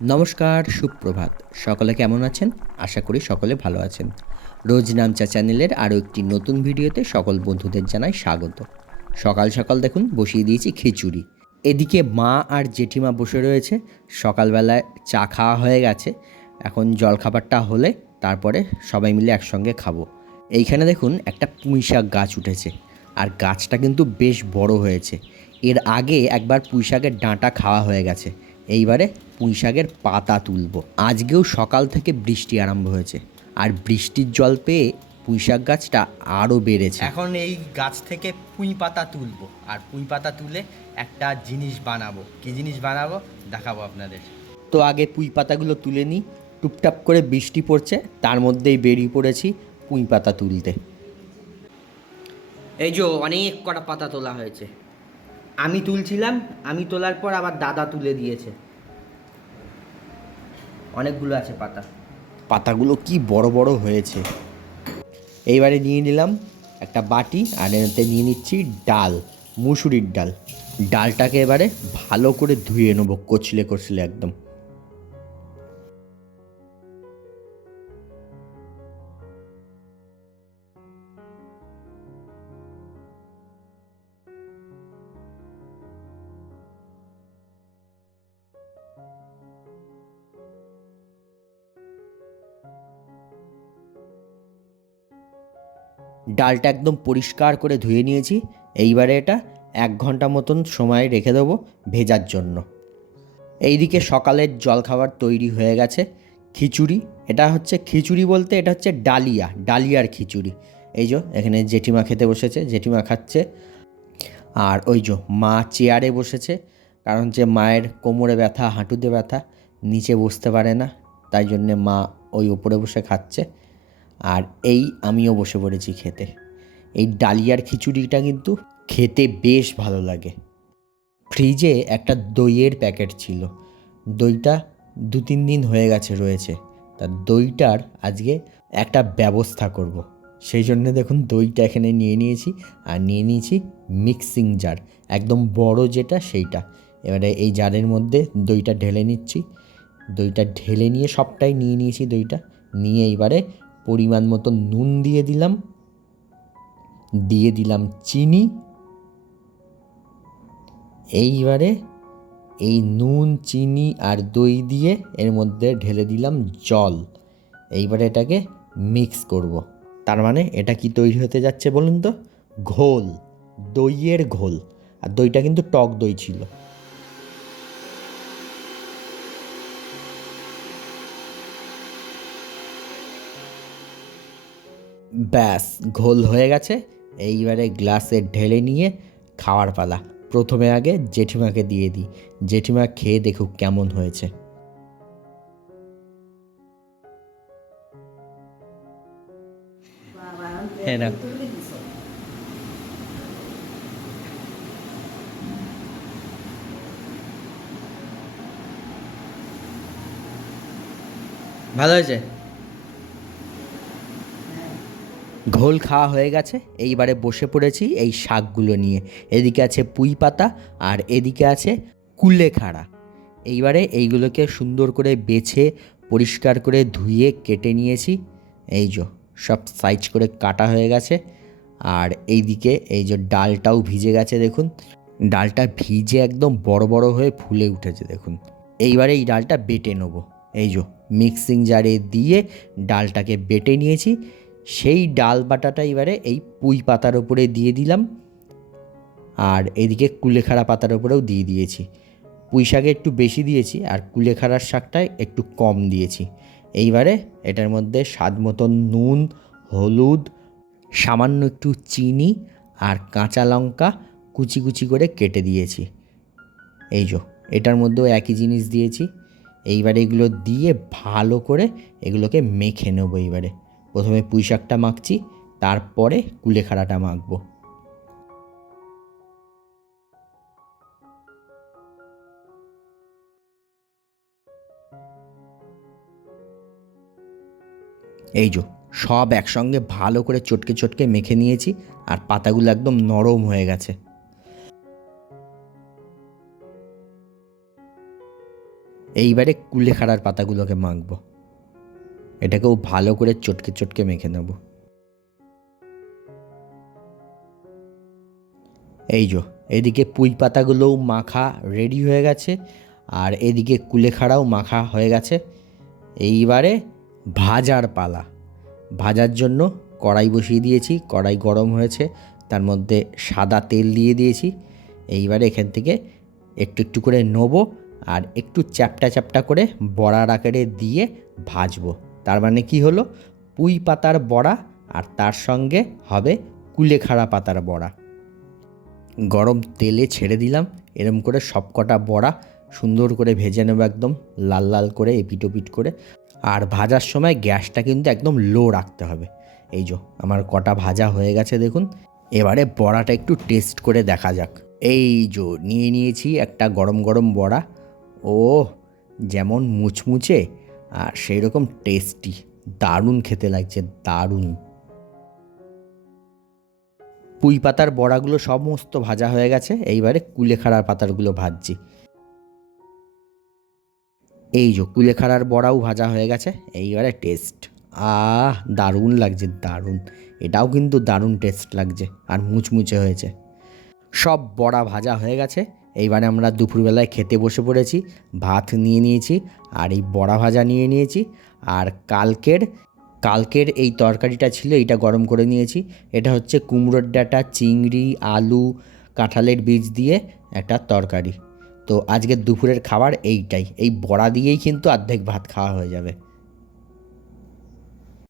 নমস্কার, সুপ্রভাত। সকলে কেমন আছেন? আশা করি সকলে ভালো আছেন। রোজ নামচা চ্যানেলের আরও একটি নতুন ভিডিওতে সকল বন্ধুদের জানাই স্বাগত। সকাল সকাল দেখুন বসিয়ে দিয়েছি খিচুড়ি। এদিকে মা আর জেঠিমা বসে রয়েছে। সকালবেলায় চা খাওয়া হয়ে গেছে। এখন জলখাবারটা হলে তারপরে সবাই মিলে একসঙ্গে খাবো। এইখানে দেখুন একটা পুঁইশাক গাছ উঠেছে, আর গাছটা কিন্তু বেশ বড় হয়েছে। এর আগে একবার পুঁইশাকের ডাঁটা খাওয়া হয়ে গেছে। এইবারে পুঁইশাকের পাতা তুলব। আজকেও সকাল থেকে বৃষ্টি আরম্ভ হয়েছে, আর বৃষ্টির জল পেয়ে পুঁইশাক গাছটা আরও বেড়েছে। এখন এই গাছ থেকে পুঁই পাতা তুলব, আর পুঁই পাতা তুলে একটা জিনিস বানাবো। কী জিনিস বানাবো দেখাবো আপনাদের। তো আগে পুঁই পাতাগুলো তুলে নিই। টুপটাপ করে বৃষ্টি পড়ছে, তার মধ্যেই বেরিয়ে পড়েছি পুঁই পাতা তুলতে। এই যে অনেক কটা পাতা তোলা হয়েছে। আমি তুলছিলাম, আমি তোলার পর আবার দাদা তুলে দিয়েছে। অনেকগুলো আছে পাতা। পাতাগুলো কি বড় বড় হয়েছে। এইবারে নিয়ে নিলাম একটা বাটি, আর এতে নিয়ে নিচ্ছি ডাল, মুসুরির ডাল। ডালটাকে এবারে ভালো করে ধুয়ে নেবো, কচলে কচলে একদম। ডালটা একদম পরিষ্কার করে ধুয়ে নিয়েছি। এইবারে এটা 1 ঘন্টা মতন সময় রেখে দেবো ভেজার জন্য। এইদিকে সকালের জলখাবার তৈরি হয়ে গেছে। খিচুড়ি, এটা হচ্ছে খিচুড়ি বলতে এটা হচ্ছে ডালিয়া, ডালিয়ার খিচুড়ি। এই যে এখানে জেঠিমা খেতে বসেছে, জেঠিমা খাচ্ছে। আর ওই যে মা চেয়ারে বসেছে, কারণ যে মায়ের কোমরে ব্যথা, হাঁটুতে ব্যথা, নিচে বসতে পারে না, তাই জন্যে মা ওই ওপরে বসে খাচ্ছে। আর এই আমিও বসে পড়েছি খেতে। এই ডালিয়ার খিচুড়িটা কিন্তু খেতে বেশ ভালো লাগে। ফ্রিজে একটা দইয়ের প্যাকেট ছিল, দইটা 2-3 দিন হয়ে গেছে রয়েছে। তা দইটার আজকে একটা ব্যবস্থা করব। সেই জন্যে দেখুন দইটা এখানে নিয়ে নিয়েছি, আর নিয়ে নিয়েছি মিক্সিং জার, একদম বড় যেটা সেইটা। এবারে এই জারের মধ্যে দইটা ঢেলে নিচ্ছি। দইটা ঢেলে নিয়ে সবটাই নিয়ে নিয়েছি দইটা। নিয়ে এইবারে পরিমাণ মতো নুন দিয়ে দিলাম, দিয়ে দিলাম চিনি। এইবারে এই নুন, চিনি আর দই দিয়ে এর মধ্যে ঢেলে দিলাম জল। এইবারে এটাকে মিক্স করব। তার মানে এটা কি তৈরি হতে যাচ্ছে বলুন তো? ঘোল, দইয়ের ঘোল। আর দইটা কিন্তু টক দই ছিল। ব্যাস, ঘোল হয়ে গেছে। এইবারে গ্লাসে ঢেলে নিয়ে খাওয়ার পালা। প্রথমে আগে জেঠিমাকে দিয়ে দিই, জেঠিমা খেয়ে দেখুক কেমন হয়েছে। হ্যাঁ না, ভালো হয়েছে। ঘোল খাওয়া হয়ে গেছে। এইবারে বসে পড়েছি এই শাকগুলো নিয়ে। এদিকে আছে পুঁই পাতা, আর এদিকে আছে কুলেখাড়া। এইবারে এইগুলোকে সুন্দর করে বেছে পরিষ্কার করে ধুয়ে কেটে নিয়েছি। এই যে সব সাইজ করে কাটা হয়ে গেছে। আর এইদিকে এই যে ডালটাও ভিজে গেছে দেখুন। ডালটা ভিজে একদম বড় বড় হয়ে ফুলে উঠেছে দেখুন। এইবারে এই ডালটা বেটে নেব। এই যে মিক্সিং জারে দিয়ে ডালটাকে বেটে নিয়েছি। সেই ডাল বাটাটা এবারে এই পুঁই পাতার ওপরে দিয়ে দিলাম, আর এদিকে কুলেখাড়া পাতার ওপরেও দিয়ে দিয়েছি। পুঁই শাকে একটু বেশি দিয়েছি, আর কুলেখাড়ার শাকটায় একটু কম দিয়েছি। এইবারে এটার মধ্যে স্বাদ মতন নুন, হলুদ, সামান্য একটু চিনি আর কাঁচা লঙ্কা কুচি কুচি করে কেটে দিয়েছি। এই যে এটার মধ্যেও একই জিনিস দিয়েছি। এইবারে এগুলো দিয়ে ভালো করে এগুলোকে মেখে নেবো। এইবারে প্রথমে পুঁই শাকটা মাখছি, তারপরে কুলেখাড়াটা মাখবো। এই যে সব একসঙ্গে ভালো করে চটকে চটকে মেখে নিয়েছি, আর পাতাগুলো একদম নরম হয়ে গেছে। এইবারে কুলেখাড়ার পাতাগুলোকে মাখবো। এটাকেও ভালো করে চটকে চটকে মেখে নেব। এই যো এদিকে পুঁই পাতাগুলোও মাখা রেডি হয়ে গেছে, আর এদিকে কুলেখাড়াও মাখা হয়ে গেছে। এইবারে ভাজার পালা। ভাজার জন্য কড়াই বসিয়ে দিয়েছি, কড়াই গরম হয়েছে, তার মধ্যে সাদা তেল দিয়ে দিয়েছি। এইবারে এখান থেকে একটু একটু করে নেবো আর একটু চ্যাপটা চ্যাপটা করে বড়ার আকারে দিয়ে ভাজবো। তার মানে কি হলো, পুঁই পাতার বড়া আর তার সঙ্গে হবে কুলেখাড়া পাতার বড়া। গরম তেলে ছেড়ে দিলাম, এরম করে সব কটা বড়া সুন্দর করে ভেজে নেবো, একদম লাল লাল করে এপিট ওপিট করে। আর ভাজার সময় গ্যাসটা কিন্তু একদম লো রাখতে হবে। এই যো আমার কটা ভাজা হয়ে গেছে দেখুন। এবারে বড়াটা একটু টেস্ট করে দেখা যাক। এই যো নিয়ে নিয়েছি একটা গরম গরম বড়া। ও যেমন মুচমুচে আর সেই রকম টেস্টি, দারুণ খেতে লাগছে, দারুণ। পুঁই পাতার বড়াগুলো সমস্ত ভাজা হয়ে গেছে, এইবারে কুলেখাড়ার পাতাগুলো ভাজছি। এই যে কুলেখাড়ার বড়াও ভাজা হয়ে গেছে, এইবারে টেস্ট, দারুণ লাগছে, দারুণ। এটাও কিন্তু দারুণ টেস্ট লাগছে আর মুচমুচে হয়েছে। সব বড়া ভাজা হয়ে গেছে, এইবারে আমরা দুপুরবেলায় খেতে বসে পড়েছি। ভাত নিয়ে নিয়েছি আর এই বড়া ভাজা নিয়ে নিয়েছি, আর কালকের এই তরকারিটা ছিল, এইটা গরম করে নিয়েছি। এটা হচ্ছে কুমড়োর ডাঁটা, চিংড়ি, আলু, কাঁঠালের বীজ দিয়ে একটা তরকারি। তো আজকের দুপুরের খাবার এইটাই, এই বড়া দিয়েই কিন্তু অর্ধেক ভাত খাওয়া হয়ে যাবে।